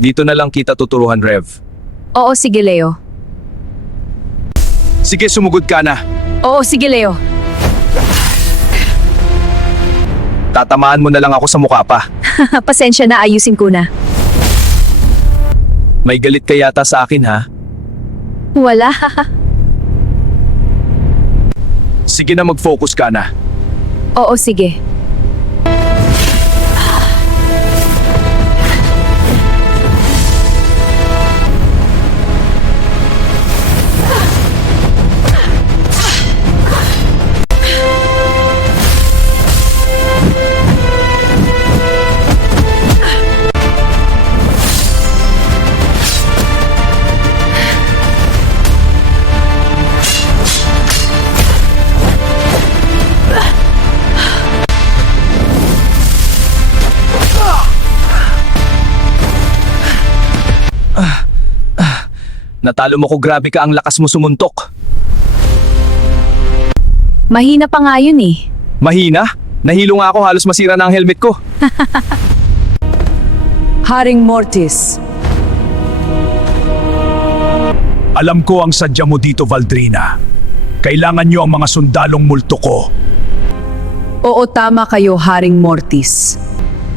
Dito na lang kita tuturuan, Rev. Oo, sige Leo. Sige, sumugod ka na. Oo, sige Leo. Tatamaan mo na lang ako sa mukha pa. Pasensya na, ayusin ko na. May galit ka yata sa akin, ha? Wala. Sige na, mag-focus ka na. Oo, sige. Natalo mo ko, grabe ka, ang lakas mo sumuntok. Mahina pa nga yun eh. Mahina? Nahilo nga ako, halos masira na ang helmet ko. Haring Mortis. Alam ko ang sadya mo dito, Valdrina. Kailangan nyo ang mga sundalong multo ko. Oo, tama kayo, Haring Mortis.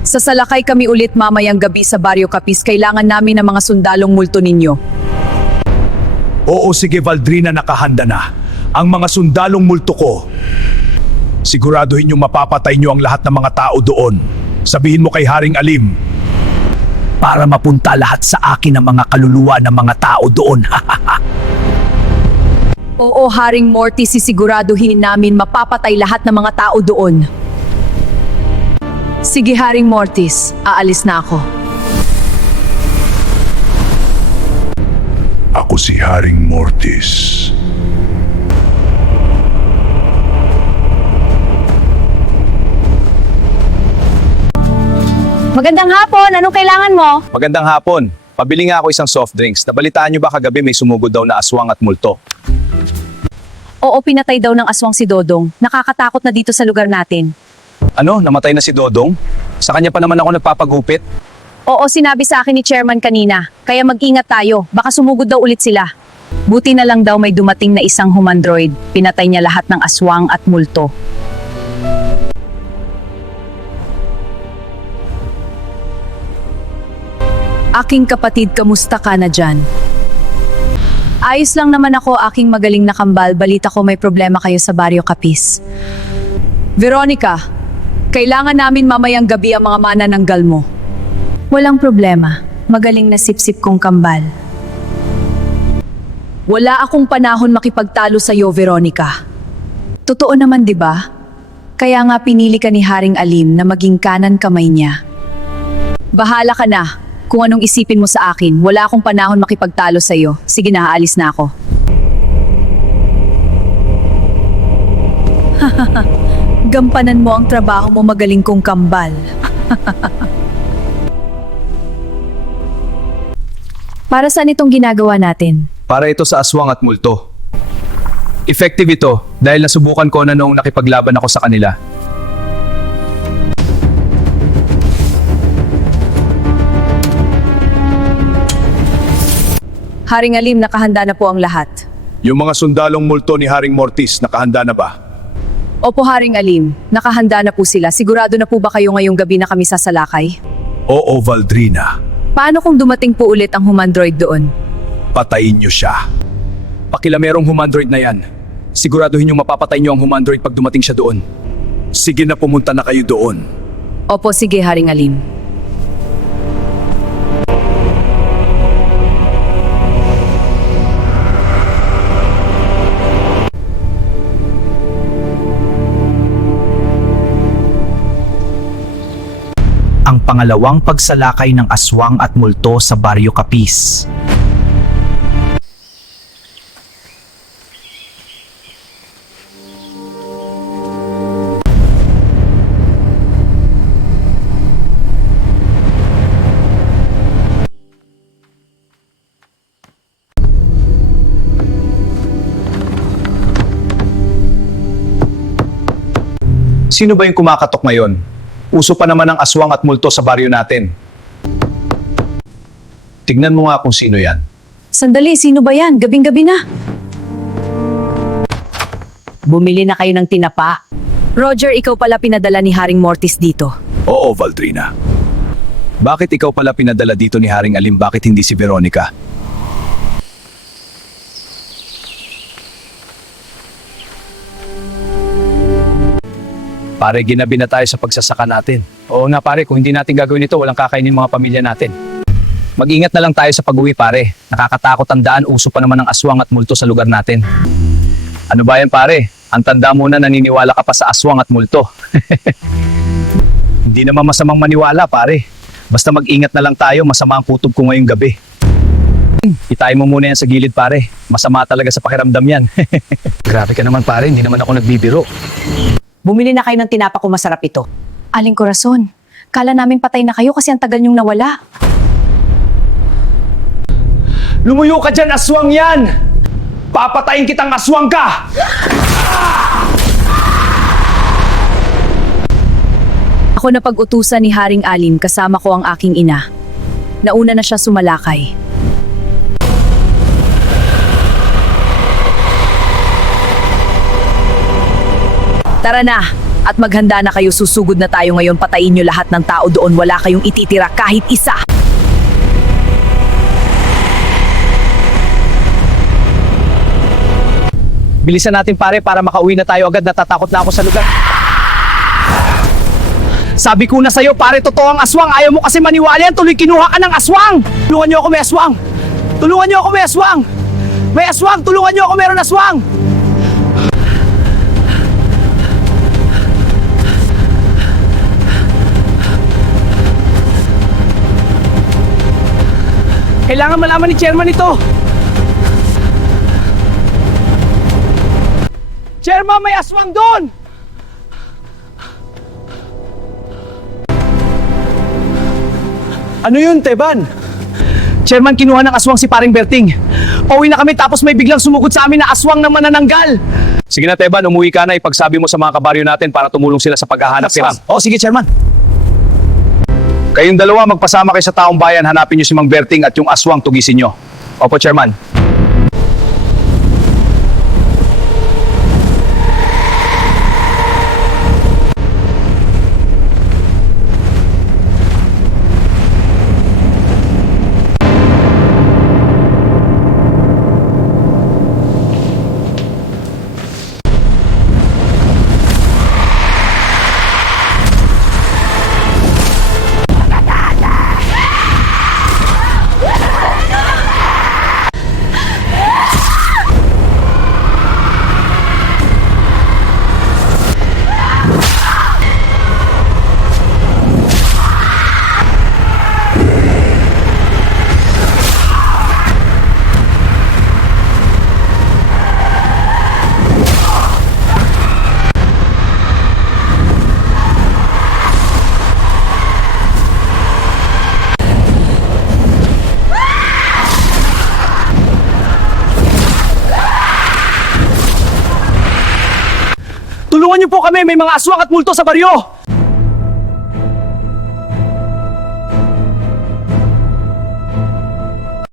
Sasalakay kami ulit mamayang gabi sa Barrio Capiz. Kailangan namin ng mga sundalong multo ninyo. Oo, sige Valdrina, nakahanda na. Ang mga sundalong multo ko. Siguraduhin nyo mapapatay nyo ang lahat ng mga tao doon. Sabihin mo kay Haring Alim. Para mapunta lahat sa akin ang mga kaluluwa ng mga tao doon. Oo, Haring Mortis, sisiguraduhin namin mapapatay lahat ng mga tao doon. Sige, Haring Mortis, aalis na ako. Ako si Haring Mortis. Magandang hapon, anong kailangan mo? Magandang hapon. Pabili nga ako isang soft drinks. Nabalitaan nyo ba kagabi may sumugod daw na aswang at multo? Oo, pinatay daw ng aswang si Dodong. Nakakatakot na dito sa lugar natin. Ano? Namatay na si Dodong? Sa kanya pa naman ako nagpapagupit? Oo, sinabi sa akin ni Chairman kanina. Kaya mag-ingat tayo, baka sumugod daw ulit sila. Buti na lang daw may dumating na isang humandroid. Pinatay niya lahat ng aswang at multo. Aking kapatid, kamusta ka na dyan? Ayos lang naman ako, aking magaling na kambal. Balita ko may problema kayo sa Barrio Capiz. Veronica, kailangan namin mamayang gabi ang mga manananggal mo. Walang problema. Magaling na sip-sip kong kambal. Wala akong panahon makipagtalo sa iyo, Veronica. Totoo naman, 'di ba? Kaya nga pinili ka ni Haring Alim na maging kanan kamay niya. Bahala ka na. Kung anong isipin mo sa akin, wala akong panahon makipagtalo sa iyo. Sige na, aalis na ako. Gampanan mo ang trabaho mo, magaling kong kambal. Para saan itong ginagawa natin? Para ito sa aswang at multo. Effective ito dahil nasubukan ko na noong nakipaglaban ako sa kanila. Haring Alim, nakahanda na po ang lahat. Yung mga sundalong multo ni Haring Mortis, nakahanda na ba? Opo, Haring Alim, nakahanda na po sila. Sigurado na po ba kayo ngayong gabi na kami sasalakay? Oo, Valdrina. Paano kung dumating po ulit ang humandroid doon? Patayin nyo siya. Pakilamerong humandroid na yan. Siguraduhin nyo mapapatay nyo ang humandroid pag dumating siya doon. Sige na, pumunta na kayo doon. Opo, sige, Haring Alim. Ang pangalawang pagsalakay ng aswang at multo sa Barrio Capiz. Sino ba yung kumakatok ngayon? Uso pa naman ang aswang at multo sa baryo natin. Tignan mo nga kung sino yan. Sandali, sino ba yan? Gabing-gabi na. Bumili na kayo ng tinapa. Roger, ikaw pala pinadala ni Haring Mortis dito. Oo, Valdrina. Bakit ikaw pala pinadala dito ni Haring Alim? Bakit hindi si Veronica? Pare, ginabi na tayo sa pagsasaka natin. Oo nga pare, kung hindi natin gagawin ito, walang kakainin mga pamilya natin. Mag-ingat na lang tayo sa pag-uwi pare. Nakakatakot ang daan, uso pa naman ng aswang at multo sa lugar natin. Ano ba yan pare? Ang tanda mo na naniniwala ka pa sa aswang at multo. Hindi naman masamang maniwala pare. Basta mag-ingat na lang tayo, masama ang kutob ko ngayong gabi. Itain mo muna yan sa gilid pare. Masama talaga sa pakiramdam yan. Grabe ka naman pare, hindi naman ako nagbibiro. Bumili na kayo ng tinapa kung masarap ito. Aling Corazon, kala namin patay na kayo kasi ang tagal niyong nawala. Lumuyo ka dyan, aswang yan! Papatayin kitang aswang ka! Ako na pag-utusan ni Haring Alim kasama ko ang aking ina. Nauna na siya sumalakay. Tara na! At maghanda na kayo, susugod na tayo ngayon, patayin nyo lahat ng tao doon, wala kayong ititira kahit isa! Bilisan natin pare para makauwi na tayo agad, natatakot na ako sa lugar. Sabi ko na sa'yo pare, totoo ang aswang, ayaw mo kasi maniwala yan, tuloy kinuha ka ng aswang! Tulungan niyo ako, may aswang! Tulungan niyo ako, may aswang! May aswang! Tulungan niyo ako, meron aswang! Kailangan malaman ni Chairman ito! Chairman, may aswang doon! Ano yun, Teban? Chairman, kinuha ng aswang si Paring Berting. Pauwi na kami tapos may biglang sumugod sa amin na aswang na manananggal. Sige na, Teban, umuwi ka na. Ipagsabi mo sa mga kabaryo natin para tumulong sila sa paghahanap tirang. Oh, sige, Chairman. Kayong dalawa, magpasama kayo sa taong bayan. Hanapin niyo si Mang Berting at yung aswang tugisin niyo. Opo, Chairman. Tulungan niyo po kami, may mga aswang at multo sa baryo!